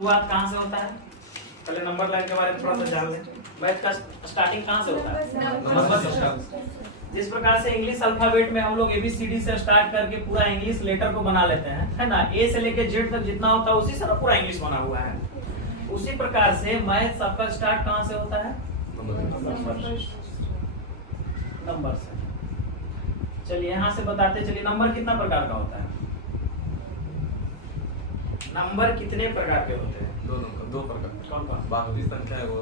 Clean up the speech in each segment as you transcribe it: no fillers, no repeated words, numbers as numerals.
शुरुआत कहाँ से होता है? पहले नंबर लाइन के बारे में थोड़ा सा जान लें। मैथ का स्टार्टिंग कहाँ से होता है? नंबर से। जिस प्रकार से इंग्लिश अल्फाबेट में हम लोग ABCD से स्टार्ट करके पूरा इंग्लिश लेटर को बना लेते हैं, है ना? A से लेके Z तक जितना होता है उसी से पूरा इंग्लिश बना हुआ है। उसी प्रकार से मैथ सबका स्टार्ट कहाँ से होता है? नंबर से। चलिए यहाँ से बताते चलिए नंबर कितना प्रकार का होता है? नंबर कितने प्रकार के होते हैं? दो प्रकार। कौन कौन? वास्तविक संख्या है वो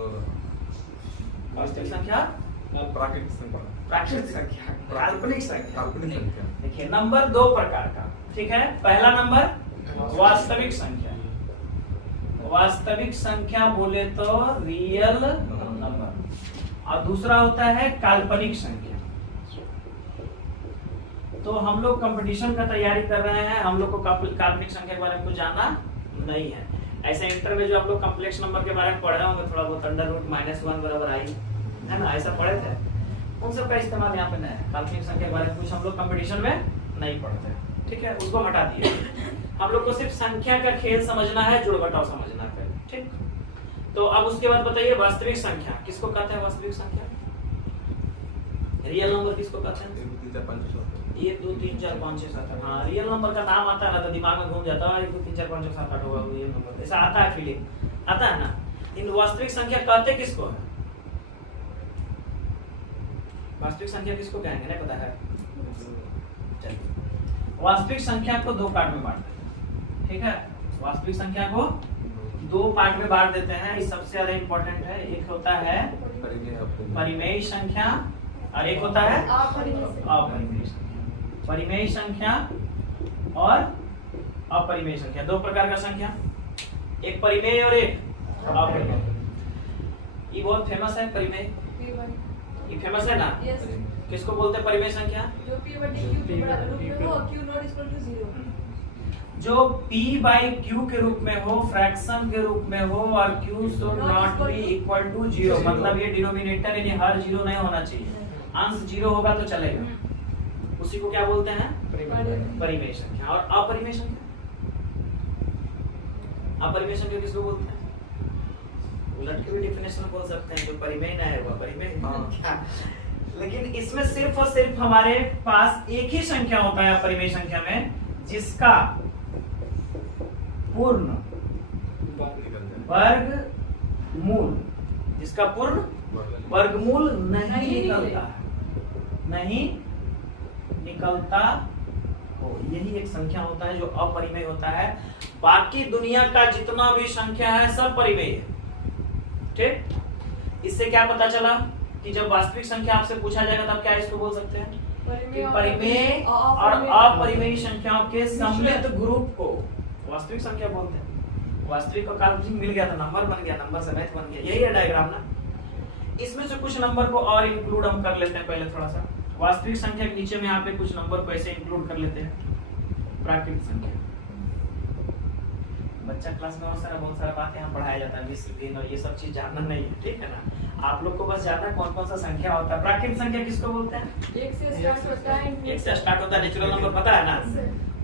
वास्तविक संख्या, प्राकृतिक संख्या, प्राकृतिक संख्या, काल्पनिक संख्या। काल्पनिक संख्या। देखिए नंबर दो प्रकार का, ठीक है। पहला नंबर वास्तविक संख्या। वास्तविक संख्या बोले तो रियल नंबर, और दूसरा होता है काल्पनिक संख्या। तो हम लोग कंपटीशन का तैयारी कर रहे हैं, हम लोग को काल्पनिक संख्या के बारे में कुछ जानना नहीं है। ऐसे इंटर में जो आप लोग कॉम्प्लेक्स नंबर के बारे में पढ़े होंगे थोड़ा बहुत, √-1 बराबर आई, है ना, ऐसा पढ़े थे, उन सब का इस्तेमाल यहाँ पे नहीं है। काल्पनिक संख्या के बारे में कुछ हम लोग कंपटीशन में नहीं पढ़ते, ठीक है, उसको हटा दिए। हम लोग को सिर्फ संख्या का खेल समझना है, जुड़ घटाव समझना है पहले, ठीक। तो अब उसके बाद बताइए वास्तविक संख्या किसको कहते हैं? वास्तविक संख्या रियल नंबर किसको कहते हैं? 1 2 3 4 5 6 7 8। हाँ, रियल नंबर का नाम आता है ना तो दिमाग में घूम जाता है 1 2 3 4 5 6 7 8 होगा रियल नंबर, ऐसा आता है, फीलिंग आता है ना। इन वास्तविक संख्या कहते किसको है? वास्तविक संख्या किसको कहेंगे, नहीं पता है? चलिए वास्तविक संख्या को दो पार्ट में बांटते हैं, ठीक है। वास्तविक संख्या को दो पार्ट में बांट देते हैं, ये सबसे ज्यादा इंपॉर्टेंट है। एक होता है परिमेय संख्या और एक होता है अपरिमेय संख्या। परिमेय संख्या और अपरिमेय संख्या, दो प्रकार का संख्या, एक परिमेय और एक अपरिमेय। ये बहुत फेमस है परिमेय, ये फेमस है ना। किसको बोलते हैं परिमेय संख्या? जो p/q के रूप में हो, फ्रैक्शन के रूप में हो और q should not be equal to 0, मतलब ये डिनोमिनेटर यानी हर जीरो नहीं होना चाहिए, अंश जीरो होगा तो चलेगा, उसी को क्या बोलते हैं? परिमेय संख्या। और अपरिमेय संख्या, अपरिमेय संख्या किसको बोलते हैं? उलट के भी डेफिनेशन बोल सकते हैं, जो परिमेय ना है वो परिमेय संख्या। लेकिन इसमें सिर्फ और सिर्फ हमारे पास एक ही संख्या होता है अपरिमेय संख्या में, जिसका पूर्ण वर्गमूल, जिसका पूर्ण वर्गमूल नहीं निकलता है, नहीं निकलता हो, यही एक संख्या होता है जो अपरिमेय होता है। बाकी दुनिया का जितना भी संख्या है सब परिमेय है, ठीक। इससे क्या पता चला कि जब वास्तविक संख्या आपसे पूछा जाएगा तब क्या इसको बोल सकते हैं? परिमेय और अपरिमेय संख्याओं के सम्मिलित ग्रुप को वास्तविक संख्या बोलते हैं। वास्तविक और काल्पनिक मिल गया तो नंबर बन गया, नंबर से मैथ बन गया, यही है डायग्राम ना। इसमें से कुछ नंबर को और इंक्लूड हम कर लेते हैं पहले थोड़ा सा। वास्तविक संख्या के नीचे में यहाँ पे कुछ नंबर को ऐसे इंक्लूड कर लेते हैं। प्राकृतिक संख्या, बच्चा क्लास में बहुत सारा बातें यहाँ पढ़ाया जाता है, मिस भिन्न और ये सब चीज जानना नहीं है, ठीक है ना। आप लोग को बस जानना कौन कौन सा संख्या होता है। प्राकृतिक संख्या किसको बोलते हैं? 1 से स्टार्ट होता है, 1 से स्टार्ट होता है, नेचुरल नंबर पता है ना।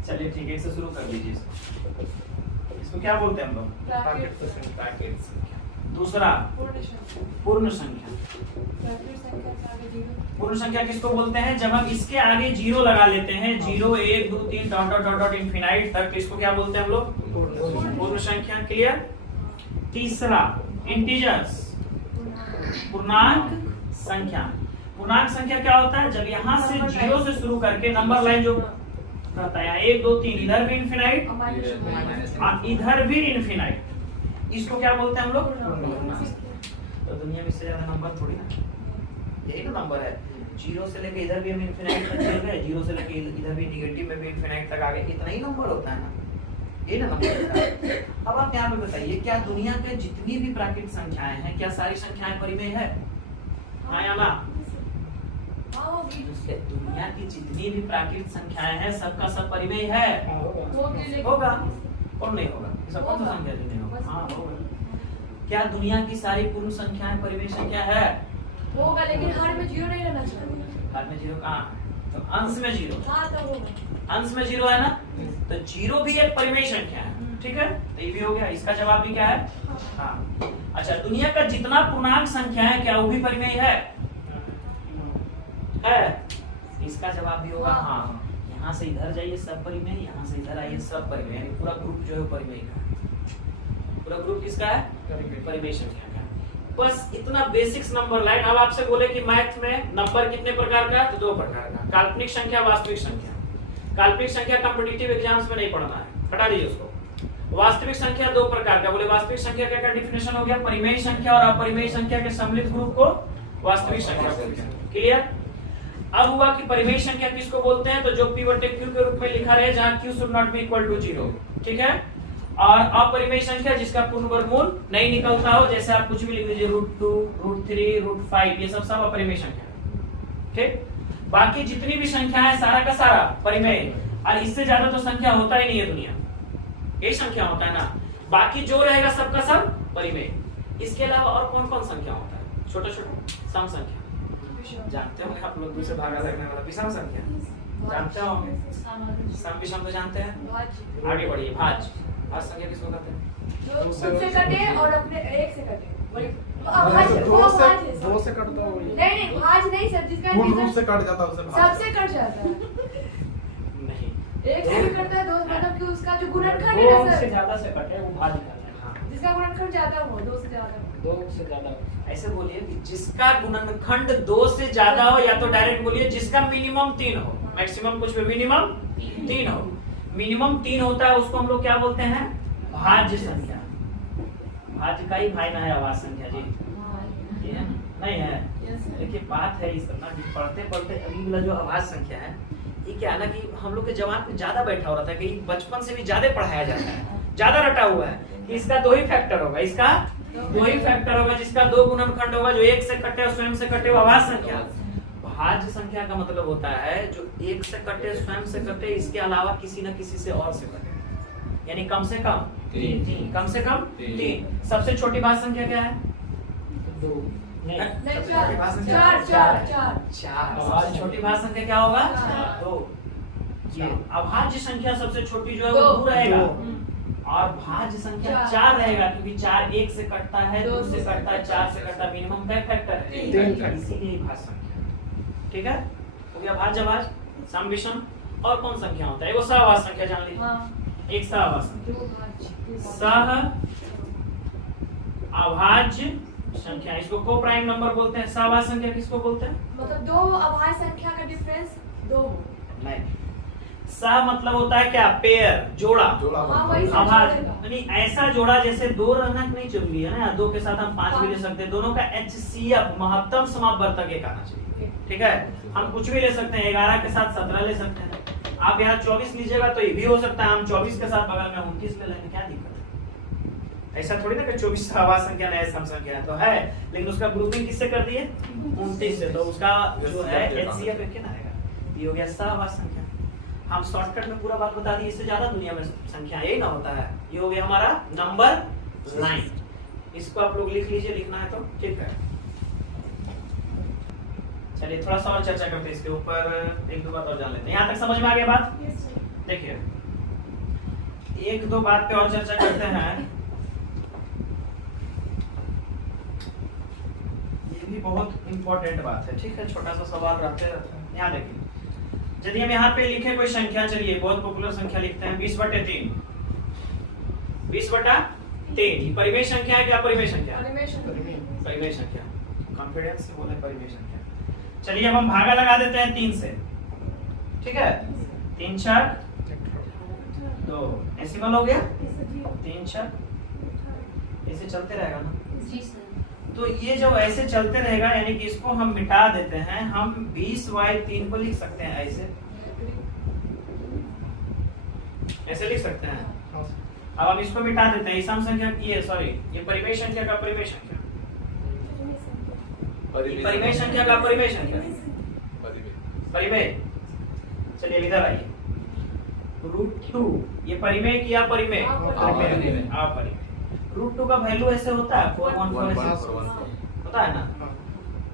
चलिए ठीक है, 1 से शुरू कर दीजिए इसको क्या बोलते हैं हम लोग? प्राकृतिक संख्या। दूसरा पूर्ण संख्या। पूर्ण संख्या किसको बोलते हैं? जब हम इसके आगे जीरो लगा लेते हैं, 0 1 2 3 dot dot dot dot infinite तक, इसको क्या बोलते हैं हम लोग? पूर्ण संख्या। क्लियर। तीसरा इंटीजर्स, पूर्णांक संख्या। पूर्णांक संख्या क्या होता है? जब यहाँ से 0 से शुरू करके नंबर लाइन जो रहता है 1 2 3, इधर भी इनफिनाइट और इधर भी इनफिनाइट, इसको क्या बोलते हैं हम लोग? तो दुनिया में इससे ज्यादा नंबर थोड़ी ना, यही तो नंबर है। 0 से लेके इधर भी हम इनफिनाइट तक चले गए, 0 से लेके इधर भी निगेटिव में भी इनफिनाइट तक आ गए, इतना ही नंबर होता है ना, ये ना नंबर। अब आप यहाँ पे बताइए, क्या दुनिया के जितनी भी प्राकृतिक संख्याएं हैं, क्या सारी संख्याएं परिमेय है? हाँ या ना? दुनिया की जितनी भी प्राकृतिक संख्याएं हैं सबका सब परिमेय है, होगा। कौन नहीं होगा? सब कौन सा संख्या नहीं होगा? हाँ होगा। क्या दुनिया की सारी पूर्ण संख्याएं परिमेय संख्या है? होगा, लेकिन हर में जीरो नहीं रहना चाहिए। हर में जीरो कहाँ? तो अंश में जीरो, हाँ तो वो अंश में जीरो है ना, तो जीरो भी एक परिमेय संख्या है, ठीक है, तो ये भी हो गया। इसका जवाब भी क्या है? हाँ। अच्छा, दुनिया का जितना पूर्णांक संख्या है क्या वो भी परिमेय है? इसका जवाब भी होगा हाँ। यहाँ से इधर जाइए सब परिमेय, यहाँ से इधर आइए सब परिमेय, यानी पूरा ग्रुप जो है परिमेय का है। पूरा ग्रुप किसका है? परिमेय संख्या का। बस इतना बेसिक्स नंबर लाइन। अब आपसे बोले कि मैथ में नंबर कितने प्रकार का? तो 2 प्रकार का, काल्पनिक संख्या, वास्तविक संख्या। काल्पनिक संख्या कॉम्पिटिटिव एग्जाम्स में नहीं पढ़ना है, हटा दीजिए उसको। वास्तविक संख्या 2 प्रकार का। बोले वास्तविक संख्या का क्या डिफिनेशन हो गया? परिमेय संख्या और अपरिमेय संख्या के सम्मिलित ग्रुप को वास्तविक संख्या बोलते हैं। क्लियर? अब हुआ कि परिमेय संख्या किसको बोलते हैं? तो जो p बटे q के रूप में लिखा रहे जहां q should not be equal to 0, ठीक है। और अपरिमेय संख्या जिसका पूर्ण वर्गमूल नहीं निकलता हो, जैसे आप कुछ भी लिख लीजिए √2, √3, √5, ये सब अपरिमेय संख्या, ठीक। बाकी जितनी भी संख्या है सारा का सारा परिमेय, और इससे ज्यादा तो संख्या होता ही नहीं है दुनिया, यही संख्या होता है ना। बाकी जो रहेगा सबका सब परिमेय। इसके अलावा और कौन कौन संख्या होता है? छोटा छोटा सम संख्या जानते होंगे आप लोग, दूसरे भागा लगने वाला विषम संख्या जानते होंगे। सम विषम तो जानते हैं। आगे बढ़िए, भाज्य। भाज्य संख्या किसको कहते हैं? जो खुद से कटे और अपने एक से कटे। दो से कटता हो। नहीं भाज नहीं सर, जिसका मूल रूप से कट जाता है उसे भाज। सबसे कट जाता है। नहीं, एक से भी कटता है, दो मतलब कि उसका जो गुणनखंड है ना से सर, ज्यादा से कटे वो भाज्य कहलाता है। हाँ। जिसका गुणनखंड ज्यादा हो, 2 से ज्यादा हो। 2 से ज्यादा। ऐसे बोलिए कि जिसका गुणनखंड 2 से ज्यादा हो, या तो डायरेक्ट बोलिए जिसका मिनिमम 3 हो, मैक्सिमम कुछ भी मिनिमम 3 हो। मिनिमम 3 होता है उसको हम लोग क्या बोलते हैं? भाज्य संख्या। भाज्य का ही भाई ना है आवाज संख्या जी, ये है? नहीं है। देखिए बात है इस तरह कि पढ़ते पढ़ते अभी वाला जो आवाज संख्या है, ये क्या है ना कि हम लोग के जवान पे ज्यादा बैठा हो रहा था कि बचपन से भी ज्यादा पढ़ाया जाता है, ज्यादा रटा हुआ है कि इसका 2 ही फैक्टर होगा, इसका 2 ही फैक्टर होगा, जिसका 2 गुणनखंड होगा, जो 1 से कटे और स्वयं से कटे वो आवाज संख्या। भाज्य संख्या का मतलब होता है जो 1 से कटे, स्वयं से कटे, इसके अलावा किसी न किसी से और से कटे, यानी कम से कम 3, कम से कम 3। सबसे छोटी भाज्य संख्या क्या है? 2 नहीं, नहीं, छोटी भाज्य संख्या 4। सबसे छोटी भाज्य संख्या क्या होगा? 2। ये अभाज्य संख्या सबसे छोटी जो है वो 2 रहेगा, और भाज्य संख्या 4 रहेगा, क्योंकि 4 1 से कटता है, 2 से कटता है, 4 से कटता है, मिनिमम का फैक्टर है, 3। इसीलिए भाज्य संख्या, ठीक है। हो गया भाज्य, अभाज्य, सम विषम। और कौन संख्या होता है? वो सहभाज्य संख्या जान लीजिए। एक सहभाज्य संख्या, सह अभाज्य संख्या, इसको को प्राइम नंबर बोलते हैं। सहभाज्य संख्या किसको बोलते हैं? मतलब 2 अभाज्य संख्या का डिफरेंस 2 हो। नहीं, सह मतलब होता है क्या? पेयर, जोड़ा। हाँ, वही समझ अभाज्य लेगा। यानी ऐसा जोड़ा जैसे 2 रहना नहीं जरूरी है ना, 2 के साथ हम 5 भी ले सकते हैं। दोनों का HCF महत्तम समापवर्तक एक आना चाहिए, ठीक है। हम कुछ भी ले सकते हैं, 11 के साथ 17 ले सकते हैं। आप यहाँ 24 लीजिएगा तो ये भी हो सकता है, हम 24 के साथ बगल में 29 ले लेंगे, क्या दिक्कत है? ऐसा थोड़ी ना कि 24 सहभाज्य संख्या नया सम संख्या है, तो है, लेकिन उसका ग्रुपिंग किससे कर दिए? 29 से, तो उसका जो है HCF एक ना आएगा। ये हो गया सहभाज्य संख्या। हम शॉर्टकट में पूरा बात बता दी, इससे ज्यादा दुनिया में संख्या यही ना होता है। ये हो गया हमारा नंबर लाइन। इसको आप लोग लिख लीजिए, लिखना है तो ठीक है। चलिए थोड़ा सा और चर्चा करते हैं इसके ऊपर, 1-2 बात और जान लेते हैं। यहाँ तक समझ में आ गया बात? देखिए 1-2 बात पे और चर्चा करते हैं। ये भी बहुत इंपॉर्टेंट बात है, ठीक है। छोटा सा सवाल रहते रहते हैं। यहाँ देखिए, यदि हम यहाँ पे लिखे कोई संख्या, चलिए बहुत पॉपुलर संख्या लिखते हैं 20/3। 20/3 परिमेय संख्या है क्या? परिमेय संख्या, परिमेय संख्या। कॉन्फिडेंस से बोले परिमेय संख्या। चलिए अब हम भागा लगा देते हैं 3 से, ठीक है। 3 4 2 डेसिमल हो गया, 3 4 ऐसे चलते रहेगा ना। तो ये जो ऐसे चलते रहेगा, यानी कि इसको हम मिटा देते हैं। हम 20/3 को लिख सकते हैं ऐसे लिख सकते हैं। अब हम इसको मिटा देते हैं। सम संख्या ये परिमेय संख्या का परिमेय संख्या, परिमेय संख्या का परिमेय संख्या, परिमेय। चलिए इधर आइए, √2 ये परिमेय की अपरिमेय? अपरिमेय। √2 का वैल्यू ऐसे होता है 414 होता है ना,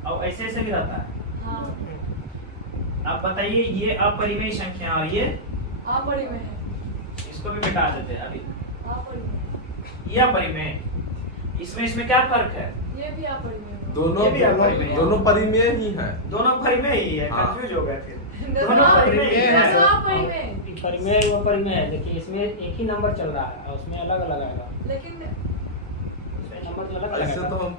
और ऐसे ऐसे भी रहता है। अब बताइए ये अपरिमेय संख्या और ये अपरिमेय है। इसको भी मिटा देते हैं अभी। अपरिमेय। ये अपरिमेय, इसमें क्या फर्क है? ये भी अपरिमेय है। दोनों ये भी अपरिमेय है। दोनों परिमेय ही है। दोनों परिमेय ही है, हाँ। कंफ्यूज हो गए फिर। दोनों दोनों परिमेय ही है। दोनों अपरिमेय। परिमेय वो परिमेय है, देखिए इसमें एक ही नंबर चल रहा है और उसमें अलग अलग आएगा, लेकिन उसमें नंबर जो अलग अलग ऐसे तो आएगा। हम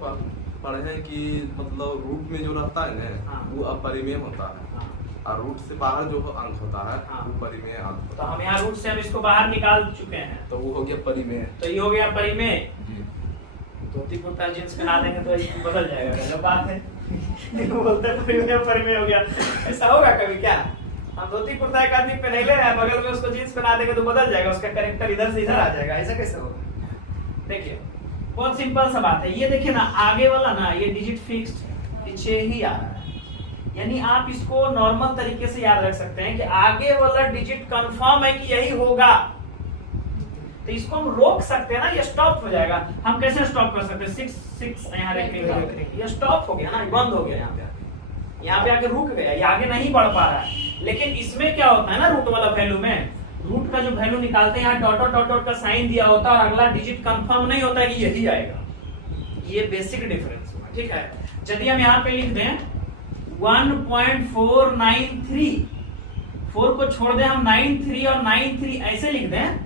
पढ़े हैं कि मतलब रूट में जो रहता है ना हाँ। वो अपरिमेय होता है हाँ। और रूट से बाहर जो अंक होता है हाँ। वो परिमेय अंक तो होता हम यहाँ रूट से हम इसको बाहर निकाल चुके हैं, है। तो वो हो गया परिमेय। तो ये हो गया परिमेय। जी। धोती कुर्ता जींस पहना देंगे तो ये बदल जाएगा, गलत बात है। बोलते हैं परिमेय परिमेय हो गया, ऐसा होगा कभी क्या? हम धोती कुर्ता एक आदमी पहने हैं, बगल में उसको जींस पहना देंगे तो बदल जाएगा, उसका कैरेक्टर इधर से इधर आ जाएगा, ऐसा कैसे होगा? देखिए बहुत सिंपल सा बात है। ये देखिए ना, आगे वाला ना ये डिजिट फिक्स्ड पीछे ही आ रहा है, यानी आप इसको नॉर्मल तरीके से याद रख सकते हैं कि आगे वाला डिजिट कंफर्म है कि यही होगा, तो इसको हम रोक सकते हैं ना, ये स्टॉप हो जाएगा। हम कैसे स्टॉप कर सकते हैं? 6 यहाँ रखेंगे, ये स्टॉप हो गया ना, ये बंद हो गया, यहाँ पे आके रुक गया, ये आगे नहीं बढ़ पा रहा है। लेकिन इसमें क्या होता है ना, रूट वाला वैल्यू में, रूट का जो वैल्यू निकालते हैं यहाँ डॉट डॉट डॉट का साइन दिया होता है और अगला डिजिट कंफर्म नहीं होता है कि यही आएगा। ये बेसिक डिफरेंस हुआ, ठीक है। यदि हम यहाँ पे लिख दें 1.493, 4 को छोड़ दें हम 93 और 93 ऐसे लिख दें,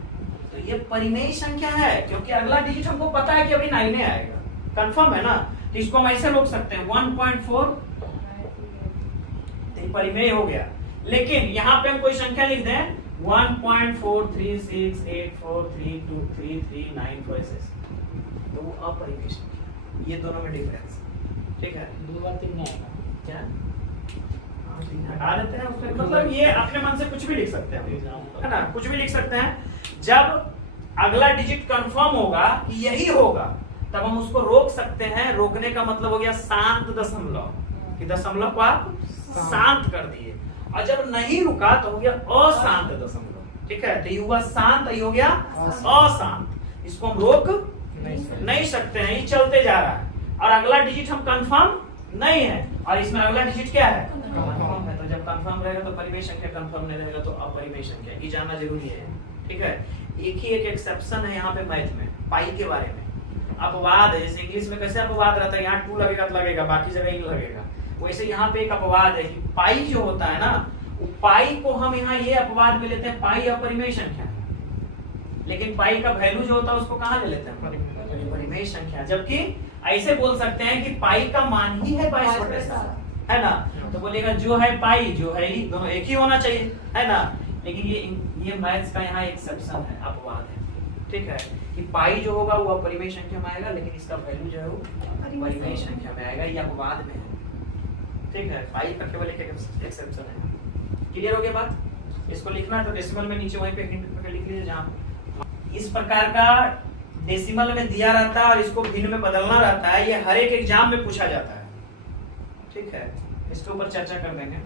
तो ये परिमेय संख्या है, क्योंकि अगला डिजिट हमको पता है कि अभी 9 आएगा, कंफर्म है ना। तो इसको हम ऐसे रोक सकते हैं 1.4, परिमेय हो गया। लेकिन यहाँ पे हम कोई संख्या लिख दें 1.43684323339 ऐसे, तो वो अपरिमेय संख्या। ये दोनों में डिफरेंस, ठीक है। 2 बार 3 नहीं आएगा क्या हटा देते हैं उसमें, मतलब ये अपने मन से कुछ भी लिख सकते हैं, है ना, कुछ भी लिख सकते हैं। जब अगला डिजिट कंफर्म होगा कि यही होगा, तब हम उसको रोक सकते हैं। रोकने का मतलब हो गया शांत दशमलव, कि दशमलव को आप शांत कर दिए, और जब नहीं रुका तो हो गया अशांत दशमलव, ठीक है। तो ये हुआ शांत, ये हो गया अशांत, इसको हम रोक नहीं सकते हैं, ये चलते जा रहा है। और अगला डिजिट हम कंफर्म नहीं है, और इसमें अगला डिजिट क्या है? कंफर्म है। तो जब कंफर्म रहेगा तो परिमेय संख्या, कंफर्म नहीं रहेगा तो अपरिमेय संख्या, ये जानना जरूरी है, ठीक है। एक ही एक एक्सेप्शन है यहाँ पे मैथ में, पाई के बारे में। अपवाद है, जैसे इंग्लिश में कैसे अपवाद रहता है, यहाँ 2 लगेगा तो लगेगा, बाकी जगह ही लगेगा, वैसे यहाँ पे एक अपवाद है कि पाई जो होता है ना, पाई को हम यहाँ ये अपवाद में लेते हैं, पाई अपरिमेय संख्या है, लेकिन पाई का वैल्यू जो होता है उसको कहाँ ले लेते हैं? परिमेय संख्या। जबकि ऐसे बोल सकते हैं कि पाई का मान ही है 22/7, है ना, तो बोलेगा जो है पाई जो है ही, दोनों एक ही होना चाहिए, है ना। लेकिन ये मैथ्स का यहाँ एक्सेप्शन है, अपवाद है, ठीक है, कि पाई जो होगा वो अपरिमेय संख्या में आएगा, लेकिन इसका वैल्यू जो है वो परिमेय संख्या में आएगा, ये अपवाद में है, ठीक है। पाई का केवल एक एक्सेप्शन है। क्लियर हो गया बात? इसको लिखना है तो डेसिमल में नीचे वहीं पे हिंट करके लिख लीजिए, जहाँ इस प्रकार का डेसिमल में दिया रहता है और इसको भिन्न में बदलना रहता है, ये हर एक एग्जाम में पूछा जाता है, ठीक है। इसके ऊपर चर्चा कर देंगे।